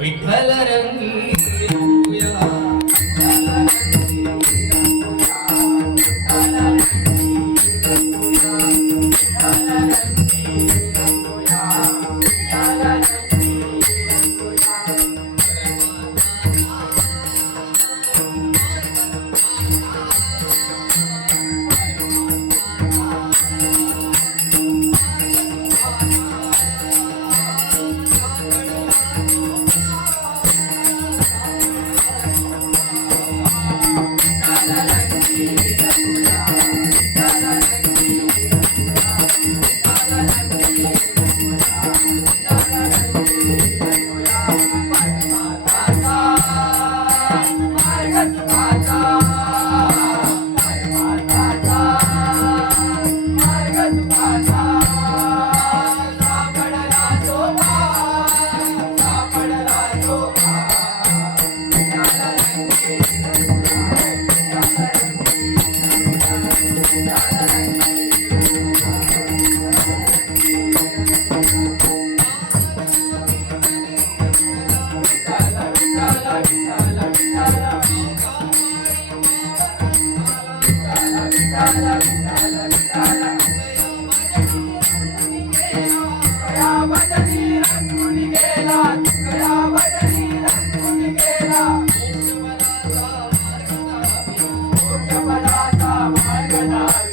ವಿಠಲರಂಗ Yeah.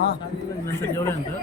ആ.